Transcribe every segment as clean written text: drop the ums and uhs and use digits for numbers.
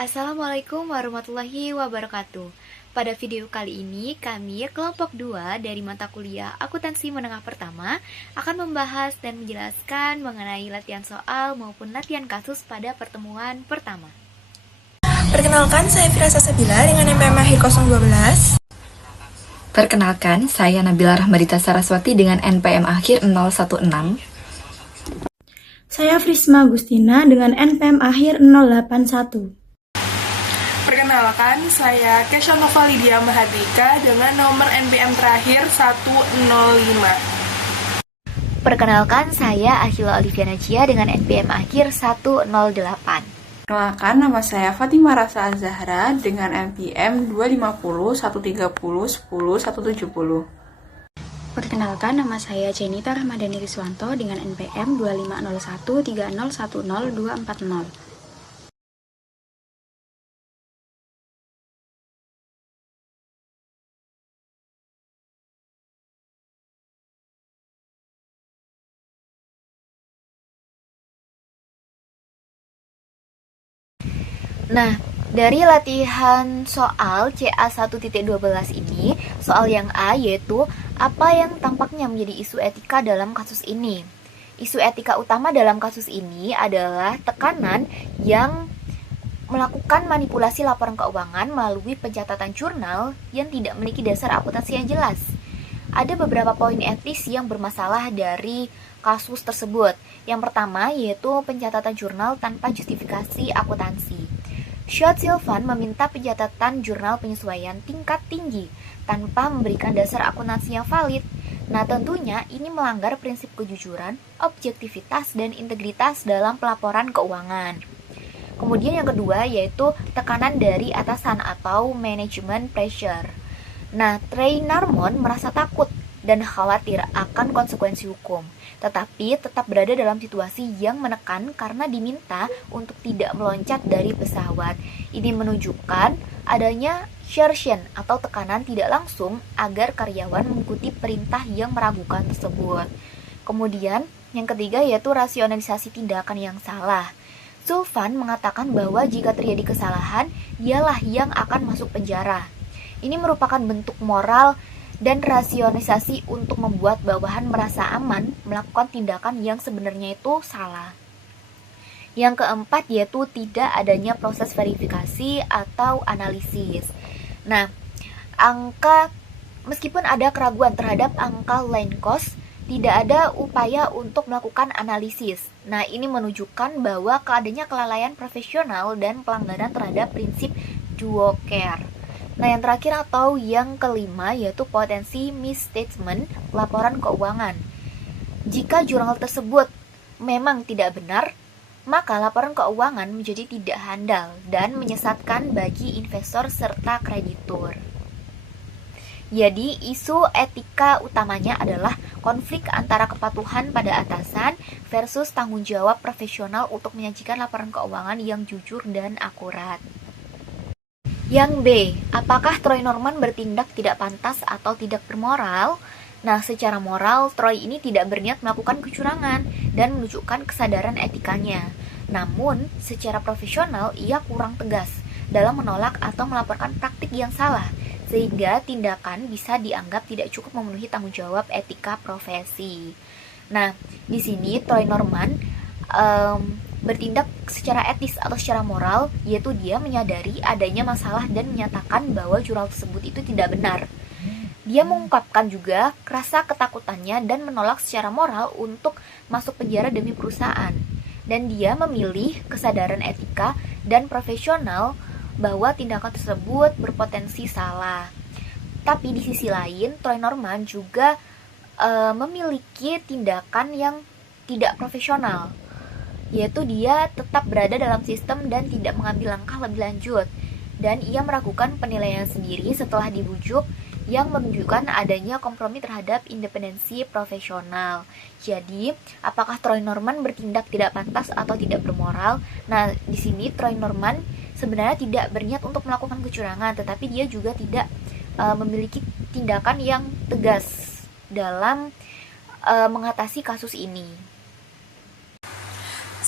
Assalamualaikum warahmatullahi wabarakatuh. Pada video kali ini, kami kelompok 2 dari mata kuliah Akuntansi Menengah Pertama akan membahas dan menjelaskan mengenai latihan soal maupun latihan kasus pada pertemuan pertama. Perkenalkan, saya Fira Sasabila dengan NPM akhir 012. Perkenalkan, saya Nabila Rahmadita Saraswati dengan NPM akhir 016. Saya Frisma Agustina dengan NPM akhir 081. Perkenalkan, saya Kesha Nova Lydia Mahardika dengan nomor NPM terakhir 105. Perkenalkan, saya Ahila Olivia Najia dengan NPM akhir 108. Perkenalkan, nama saya Fatimah Rasa Azahra dengan NPM 250, 130, 10, 170. Perkenalkan, nama saya Jenita Ramadhani Riswanto dengan NPM 2501 3010 240. Nah, dari latihan soal CA1.12 ini, soal yang A yaitu apa yang tampaknya menjadi isu etika dalam kasus ini. Isu etika utama dalam kasus ini adalah tekanan yang melakukan manipulasi laporan keuangan melalui pencatatan jurnal yang tidak memiliki dasar akuntansi yang jelas. Ada beberapa poin etis yang bermasalah dari kasus tersebut. Yang pertama yaitu pencatatan jurnal tanpa justifikasi akuntansi. Schott Silvan meminta pencatatan jurnal penyesuaian tingkat tinggi tanpa memberikan dasar akuntansi yang valid. Nah, tentunya ini melanggar prinsip kejujuran, objektivitas, dan integritas dalam pelaporan keuangan. Kemudian yang kedua yaitu tekanan dari atasan atau management pressure. Nah, Trey Narmon merasa takut dan khawatir akan konsekuensi hukum, tetapi tetap berada dalam situasi yang menekan karena diminta untuk tidak meloncat dari pesawat. Ini menunjukkan adanya coercion atau tekanan tidak langsung agar karyawan mengikuti perintah yang meragukan tersebut. Kemudian, yang ketiga yaitu rasionalisasi tindakan yang salah. Sulvan mengatakan bahwa jika terjadi kesalahan, dialah yang akan masuk penjara. Ini merupakan bentuk moral dan rasionalisasi untuk membuat bawahan merasa aman melakukan tindakan yang sebenarnya itu salah. Yang keempat yaitu tidak adanya proses verifikasi atau analisis. Nah, meskipun ada keraguan terhadap angka line cost, tidak ada upaya untuk melakukan analisis. Nah, ini menunjukkan bahwa adanya kelalaian profesional dan pelanggaran terhadap prinsip due care. Nah, yang terakhir atau yang kelima yaitu potensi misstatement laporan keuangan. Jika jurnal tersebut memang tidak benar, maka laporan keuangan menjadi tidak handal dan menyesatkan bagi investor serta kreditur. Jadi, isu etika utamanya adalah konflik antara kepatuhan pada atasan versus tanggung jawab profesional untuk menyajikan laporan keuangan yang jujur dan akurat. Yang B, apakah Troy Norman bertindak tidak pantas atau tidak bermoral? Nah, secara moral, Troy ini tidak berniat melakukan kecurangan dan menunjukkan kesadaran etikanya. Namun, secara profesional, ia kurang tegas dalam menolak atau melaporkan praktik yang salah, sehingga tindakan bisa dianggap tidak cukup memenuhi tanggung jawab etika profesi. Nah, di sini Troy Norman bertindak secara etis atau secara moral, yaitu dia menyadari adanya masalah dan menyatakan bahwa jurnal tersebut itu tidak benar. Dia mengungkapkan juga rasa ketakutannya dan menolak secara moral untuk masuk penjara demi perusahaan. Dan dia memilih kesadaran etika dan profesional bahwa tindakan tersebut berpotensi salah. Tapi di sisi lain, Troy Norman juga memiliki tindakan yang tidak profesional, yaitu dia tetap berada dalam sistem dan tidak mengambil langkah lebih lanjut. Dan ia meragukan penilaian sendiri setelah dibujuk yang menunjukkan adanya kompromi terhadap independensi profesional. Jadi, apakah Troy Norman bertindak tidak pantas atau tidak bermoral? Nah, di sini Troy Norman sebenarnya tidak berniat untuk melakukan kecurangan, tetapi dia juga tidak memiliki tindakan yang tegas dalam mengatasi kasus ini.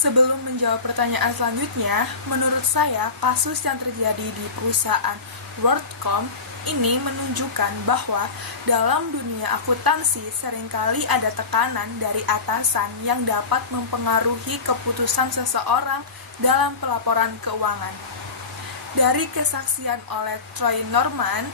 Sebelum menjawab pertanyaan selanjutnya, menurut saya kasus yang terjadi di perusahaan WorldCom ini menunjukkan bahwa dalam dunia akuntansi seringkali ada tekanan dari atasan yang dapat mempengaruhi keputusan seseorang dalam pelaporan keuangan. Dari kesaksian oleh Troy Norman,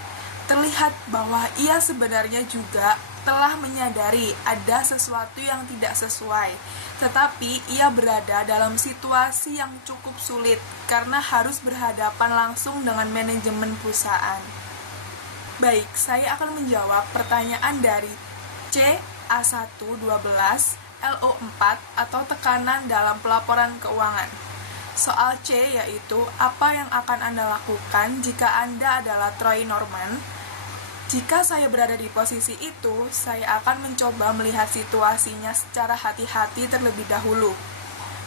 terlihat bahwa ia sebenarnya juga telah menyadari ada sesuatu yang tidak sesuai, tetapi ia berada dalam situasi yang cukup sulit karena harus berhadapan langsung dengan manajemen perusahaan. Baik, saya akan menjawab pertanyaan dari CA112 LO4 atau tekanan dalam pelaporan keuangan. Soal C yaitu apa yang akan Anda lakukan jika Anda adalah Troy Norman. Jika saya berada di posisi itu, saya akan mencoba melihat situasinya secara hati-hati terlebih dahulu.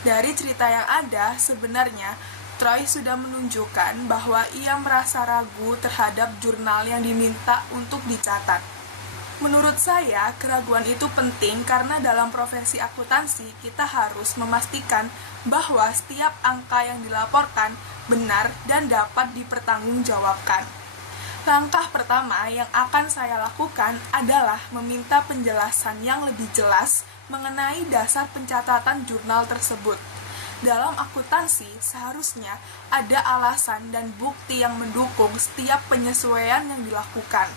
Dari cerita yang ada, sebenarnya Troy sudah menunjukkan bahwa ia merasa ragu terhadap jurnal yang diminta untuk dicatat. Menurut saya, keraguan itu penting karena dalam profesi akuntansi kita harus memastikan bahwa setiap angka yang dilaporkan benar dan dapat dipertanggungjawabkan. Langkah pertama yang akan saya lakukan adalah meminta penjelasan yang lebih jelas mengenai dasar pencatatan jurnal tersebut. Dalam akuntansi, seharusnya ada alasan dan bukti yang mendukung setiap penyesuaian yang dilakukan.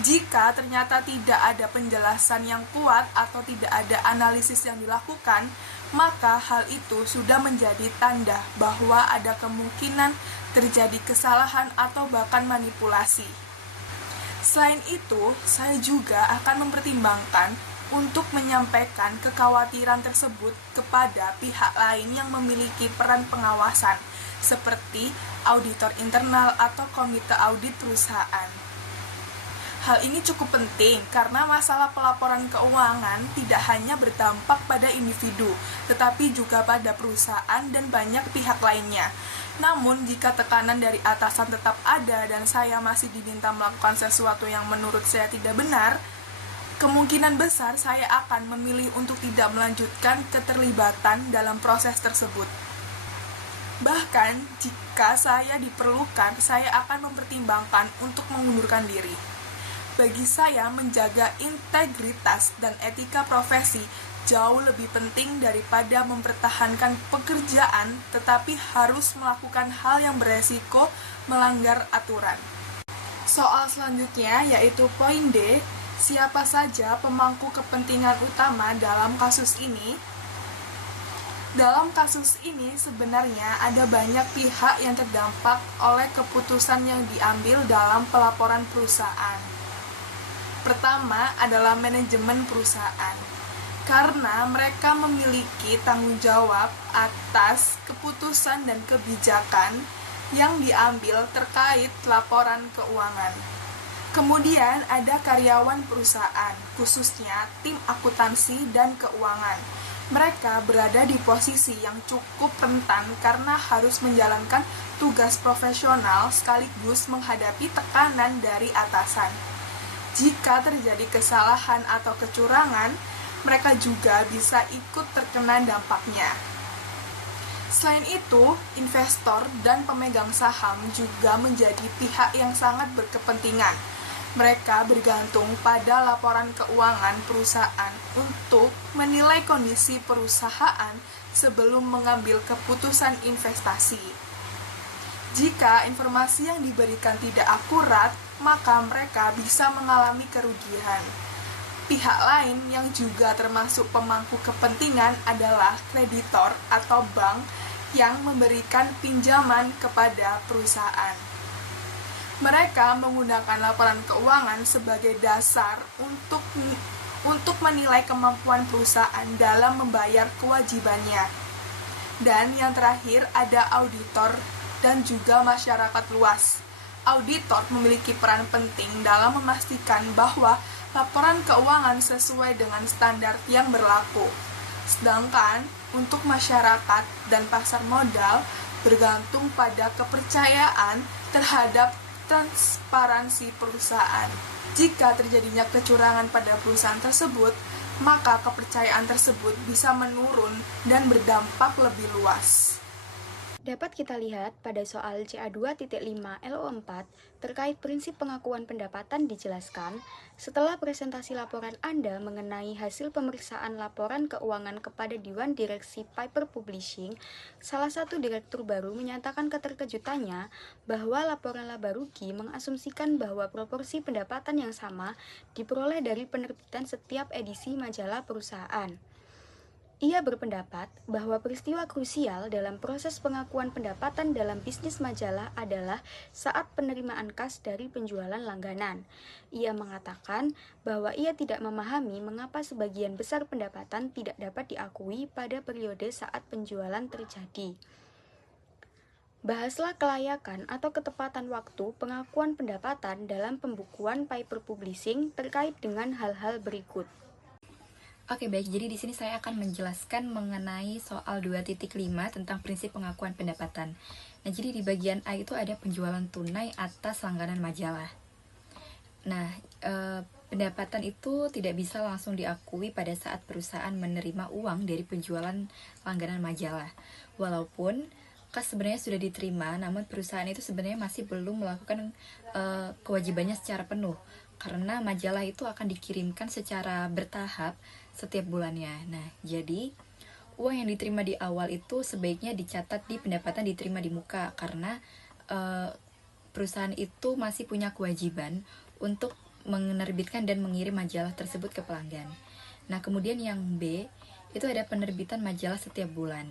Jika ternyata tidak ada penjelasan yang kuat atau tidak ada analisis yang dilakukan, maka hal itu sudah menjadi tanda bahwa ada kemungkinan terjadi kesalahan atau bahkan manipulasi. Selain itu, saya juga akan mempertimbangkan untuk menyampaikan kekhawatiran tersebut kepada pihak lain yang memiliki peran pengawasan, seperti auditor internal atau komite audit perusahaan. Hal ini cukup penting karena masalah pelaporan keuangan tidak hanya berdampak pada individu, tetapi juga pada perusahaan dan banyak pihak lainnya. Namun, jika tekanan dari atasan tetap ada dan saya masih diminta melakukan sesuatu yang menurut saya tidak benar, kemungkinan besar saya akan memilih untuk tidak melanjutkan keterlibatan dalam proses tersebut. Bahkan, jika saya diperlukan, saya akan mempertimbangkan untuk mengundurkan diri. Bagi saya, menjaga integritas dan etika profesi jauh lebih penting daripada mempertahankan pekerjaan, tetapi harus melakukan hal yang beresiko melanggar aturan. Soal selanjutnya yaitu poin D, siapa saja pemangku kepentingan utama dalam kasus ini? Dalam kasus ini sebenarnya ada banyak pihak yang terdampak oleh keputusan yang diambil dalam pelaporan perusahaan. Pertama adalah manajemen perusahaan, karena mereka memiliki tanggung jawab atas keputusan dan kebijakan yang diambil terkait laporan keuangan. Kemudian ada karyawan perusahaan, khususnya tim akuntansi dan keuangan. Mereka berada di posisi yang cukup rentan karena harus menjalankan tugas profesional sekaligus menghadapi tekanan dari atasan. Jika terjadi kesalahan atau kecurangan, mereka juga bisa ikut terkena dampaknya. Selain itu, investor dan pemegang saham juga menjadi pihak yang sangat berkepentingan. Mereka bergantung pada laporan keuangan perusahaan untuk menilai kondisi perusahaan sebelum mengambil keputusan investasi. Jika informasi yang diberikan tidak akurat, maka mereka bisa mengalami kerugian. Pihak lain yang juga termasuk pemangku kepentingan adalah kreditor atau bank yang memberikan pinjaman kepada perusahaan. Mereka menggunakan laporan keuangan sebagai dasar untuk menilai kemampuan perusahaan dalam membayar kewajibannya. Dan yang terakhir ada auditor dan juga masyarakat luas. Auditor memiliki peran penting dalam memastikan bahwa laporan keuangan sesuai dengan standar yang berlaku. Sedangkan untuk masyarakat dan pasar modal bergantung pada kepercayaan terhadap transparansi perusahaan. Jika terjadinya kecurangan pada perusahaan tersebut, maka kepercayaan tersebut bisa menurun dan berdampak lebih luas. Dapat kita lihat pada soal CA2.5 LO4 terkait prinsip pengakuan pendapatan dijelaskan, setelah presentasi laporan Anda mengenai hasil pemeriksaan laporan keuangan kepada Dewan Direksi Piper Publishing, salah satu direktur baru menyatakan keterkejutannya bahwa laporan laba rugi mengasumsikan bahwa proporsi pendapatan yang sama diperoleh dari penerbitan setiap edisi majalah perusahaan. Ia berpendapat bahwa peristiwa krusial dalam proses pengakuan pendapatan dalam bisnis majalah adalah saat penerimaan kas dari penjualan langganan. Ia mengatakan bahwa ia tidak memahami mengapa sebagian besar pendapatan tidak dapat diakui pada periode saat penjualan terjadi. Bahaslah kelayakan atau ketepatan waktu pengakuan pendapatan dalam pembukuan Piper Publishing terkait dengan hal-hal berikut. Oke, baik. Jadi di sini saya akan menjelaskan mengenai soal 2.5 tentang prinsip pengakuan pendapatan. Nah, jadi di bagian A itu ada penjualan tunai atas langganan majalah. Nah, pendapatan itu tidak bisa langsung diakui pada saat perusahaan menerima uang dari penjualan langganan majalah. Walaupun kas sebenarnya sudah diterima, namun perusahaan itu sebenarnya masih belum melakukan kewajibannya secara penuh. Karena majalah itu akan dikirimkan secara bertahap setiap bulannya. Nah, jadi uang yang diterima di awal itu sebaiknya dicatat di pendapatan diterima di muka, karena perusahaan itu masih punya kewajiban untuk menerbitkan dan mengirim majalah tersebut ke pelanggan. Nah, kemudian yang B, itu ada penerbitan majalah setiap bulan.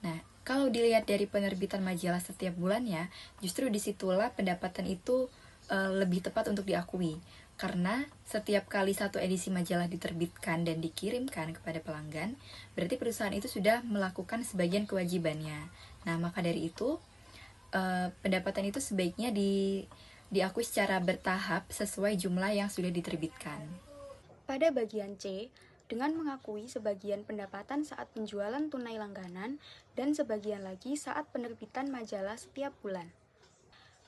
Nah, kalau dilihat dari penerbitan majalah setiap bulannya, justru disitulah pendapatan itu lebih tepat untuk diakui. Karena setiap kali satu edisi majalah diterbitkan dan dikirimkan kepada pelanggan, berarti perusahaan itu sudah melakukan sebagian kewajibannya. Nah, maka dari itu, pendapatan itu sebaiknya diakui secara bertahap sesuai jumlah yang sudah diterbitkan. Pada bagian C, dengan mengakui sebagian pendapatan saat penjualan tunai langganan dan sebagian lagi saat penerbitan majalah setiap bulan.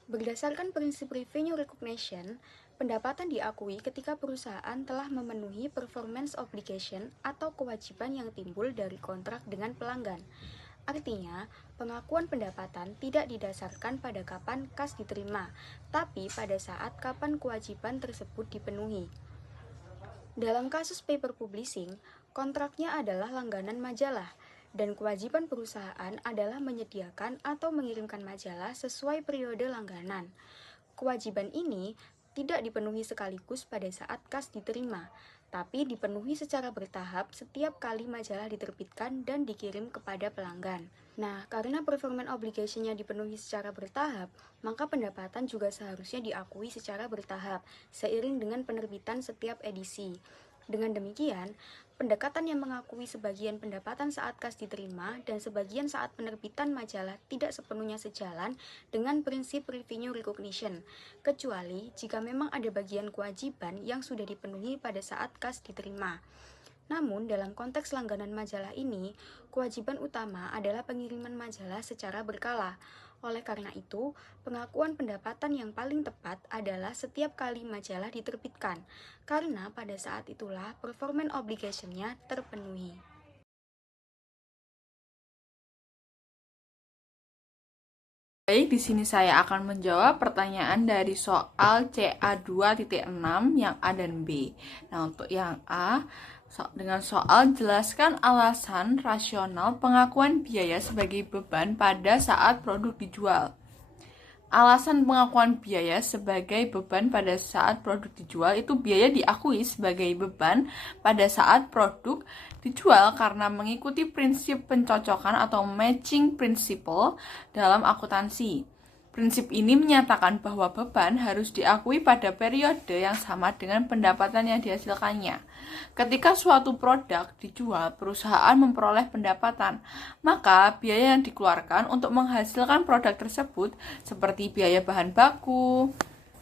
Berdasarkan prinsip revenue recognition, pendapatan diakui ketika perusahaan telah memenuhi performance obligation atau kewajiban yang timbul dari kontrak dengan pelanggan. Artinya, pengakuan pendapatan tidak didasarkan pada kapan kas diterima, tapi pada saat kapan kewajiban tersebut dipenuhi. Dalam kasus Paper Publishing, kontraknya adalah langganan majalah, dan kewajiban perusahaan adalah menyediakan atau mengirimkan majalah sesuai periode langganan. Kewajiban ini tidak dipenuhi sekaligus pada saat kas diterima, tapi dipenuhi secara bertahap setiap kali majalah diterbitkan dan dikirim kepada pelanggan. Nah, karena performance obligation-nya dipenuhi secara bertahap, maka pendapatan juga seharusnya diakui secara bertahap, seiring dengan penerbitan setiap edisi. Dengan demikian, pendekatan yang mengakui sebagian pendapatan saat kas diterima dan sebagian saat penerbitan majalah tidak sepenuhnya sejalan dengan prinsip revenue recognition, kecuali jika memang ada bagian kewajiban yang sudah dipenuhi pada saat kas diterima. Namun, dalam konteks langganan majalah ini, kewajiban utama adalah pengiriman majalah secara berkala. Oleh karena itu, pengakuan pendapatan yang paling tepat adalah setiap kali majalah diterbitkan, karena pada saat itulah performance obligation-nya terpenuhi. Baik, di sini saya akan menjawab pertanyaan dari soal CA2.6 yang A dan B. Nah, untuk yang A, dengan soal jelaskan alasan rasional pengakuan biaya sebagai beban pada saat produk dijual. Alasan pengakuan biaya sebagai beban pada saat produk dijual itu biaya diakui sebagai beban pada saat produk dijual karena mengikuti prinsip pencocokan atau matching principle dalam akuntansi. Prinsip ini menyatakan bahwa beban harus diakui pada periode yang sama dengan pendapatan yang dihasilkannya. Ketika suatu produk dijual, perusahaan memperoleh pendapatan, maka biaya yang dikeluarkan untuk menghasilkan produk tersebut seperti biaya bahan baku,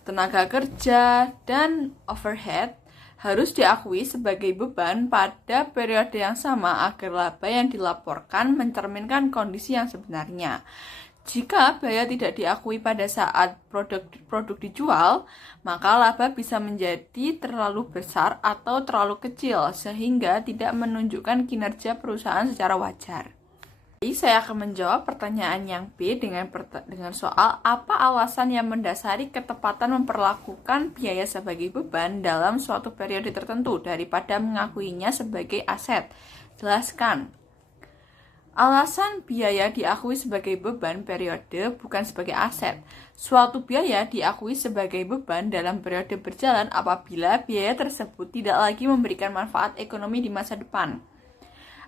tenaga kerja, dan overhead harus diakui sebagai beban pada periode yang sama agar laba yang dilaporkan mencerminkan kondisi yang sebenarnya. Jika biaya tidak diakui pada saat produk dijual, maka laba bisa menjadi terlalu besar atau terlalu kecil sehingga tidak menunjukkan kinerja perusahaan secara wajar. Jadi, saya akan menjawab pertanyaan yang B dengan soal apa alasan yang mendasari ketepatan memperlakukan biaya sebagai beban dalam suatu periode tertentu daripada mengakuinya sebagai aset. Jelaskan. Alasan biaya diakui sebagai beban periode bukan sebagai aset. Suatu biaya diakui sebagai beban dalam periode berjalan apabila biaya tersebut tidak lagi memberikan manfaat ekonomi di masa depan.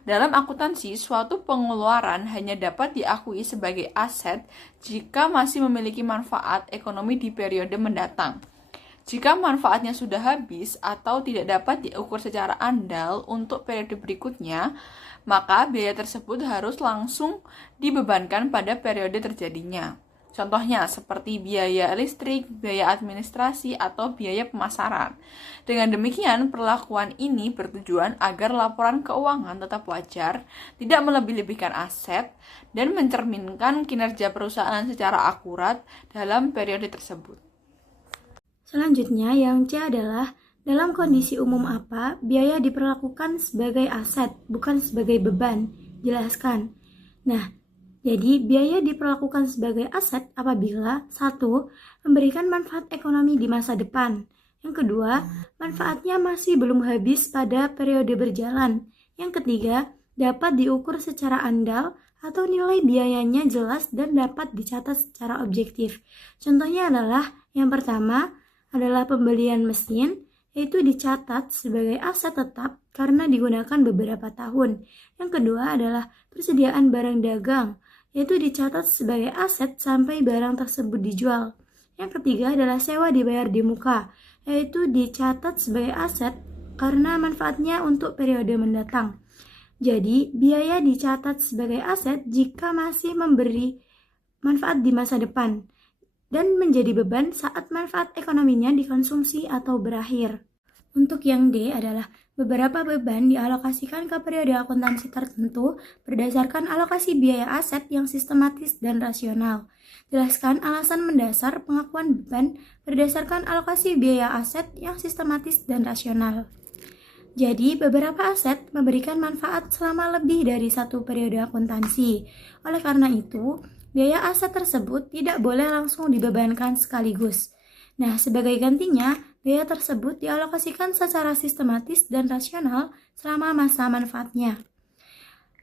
Dalam akuntansi, suatu pengeluaran hanya dapat diakui sebagai aset jika masih memiliki manfaat ekonomi di periode mendatang. Jika manfaatnya sudah habis atau tidak dapat diukur secara andal untuk periode berikutnya, maka biaya tersebut harus langsung dibebankan pada periode terjadinya. Contohnya seperti biaya listrik, biaya administrasi, atau biaya pemasaran. Dengan demikian, perlakuan ini bertujuan agar laporan keuangan tetap wajar, tidak melebih-lebihkan aset, dan mencerminkan kinerja perusahaan secara akurat dalam periode tersebut. Selanjutnya, yang C adalah dalam kondisi umum apa biaya diperlakukan sebagai aset, bukan sebagai beban. Jelaskan. Nah, jadi biaya diperlakukan sebagai aset apabila 1. Memberikan manfaat ekonomi di masa depan. Yang kedua, manfaatnya masih belum habis pada periode berjalan. Yang ketiga, dapat diukur secara andal atau nilai biayanya jelas dan dapat dicatat secara objektif. Contohnya adalah yang pertama adalah pembelian mesin, yaitu dicatat sebagai aset tetap karena digunakan beberapa tahun. Yang kedua adalah persediaan barang dagang, yaitu dicatat sebagai aset sampai barang tersebut dijual. Yang ketiga adalah sewa dibayar di muka, yaitu dicatat sebagai aset karena manfaatnya untuk periode mendatang. Jadi, biaya dicatat sebagai aset jika masih memberi manfaat di masa depan dan menjadi beban saat manfaat ekonominya dikonsumsi atau berakhir. Untuk yang D adalah beberapa beban dialokasikan ke periode akuntansi tertentu berdasarkan alokasi biaya aset yang sistematis dan rasional. Jelaskan alasan mendasar pengakuan beban berdasarkan alokasi biaya aset yang sistematis dan rasional. Jadi, beberapa aset memberikan manfaat selama lebih dari satu periode akuntansi. Oleh karena itu, biaya aset tersebut tidak boleh langsung dibebankan sekaligus. Nah, sebagai gantinya, biaya tersebut dialokasikan secara sistematis dan rasional selama masa manfaatnya.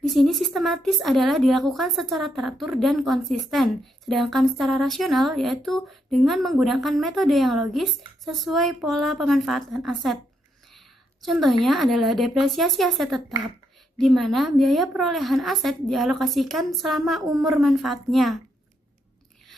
Di sini sistematis adalah dilakukan secara teratur dan konsisten, sedangkan secara rasional yaitu dengan menggunakan metode yang logis sesuai pola pemanfaatan aset. Contohnya adalah depresiasi aset tetap, di mana biaya perolehan aset dialokasikan selama umur manfaatnya.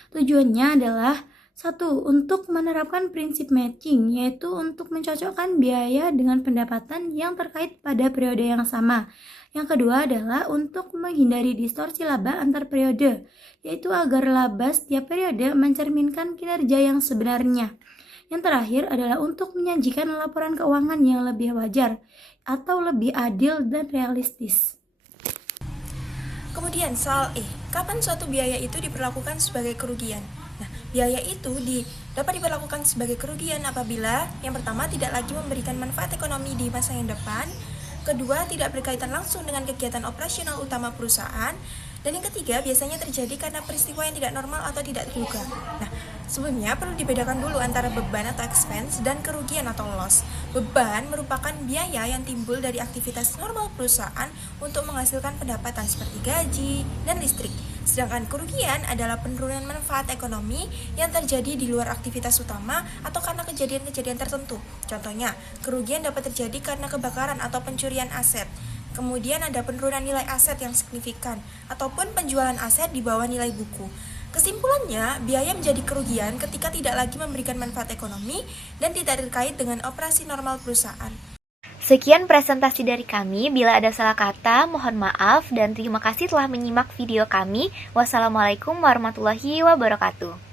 Tujuannya adalah 1. Untuk menerapkan prinsip matching, yaitu untuk mencocokkan biaya dengan pendapatan yang terkait pada periode yang sama. Yang kedua adalah untuk menghindari distorsi laba antar periode, yaitu agar laba setiap periode mencerminkan kinerja yang sebenarnya. Yang terakhir adalah untuk menyajikan laporan keuangan yang lebih wajar atau lebih adil dan realistis. Kemudian soal E, kapan suatu biaya itu diperlakukan sebagai kerugian? Biaya itu dapat diperlakukan sebagai kerugian apabila yang pertama tidak lagi memberikan manfaat ekonomi di masa yang depan, kedua tidak berkaitan langsung dengan kegiatan operasional utama perusahaan, dan yang ketiga biasanya terjadi karena peristiwa yang tidak normal atau tidak terduga. Sebelumnya perlu dibedakan dulu antara beban atau expense dan kerugian atau loss. Beban merupakan biaya yang timbul dari aktivitas normal perusahaan untuk menghasilkan pendapatan seperti gaji dan listrik. Sedangkan kerugian adalah penurunan manfaat ekonomi yang terjadi di luar aktivitas utama atau karena kejadian-kejadian tertentu. Contohnya, kerugian dapat terjadi karena kebakaran atau pencurian aset. Kemudian ada penurunan nilai aset yang signifikan ataupun penjualan aset di bawah nilai buku. Kesimpulannya, biaya menjadi kerugian ketika tidak lagi memberikan manfaat ekonomi dan tidak terkait dengan operasi normal perusahaan. Sekian presentasi dari kami. Bila ada salah kata, mohon maaf dan terima kasih telah menyimak video kami. Wassalamualaikum warahmatullahi wabarakatuh.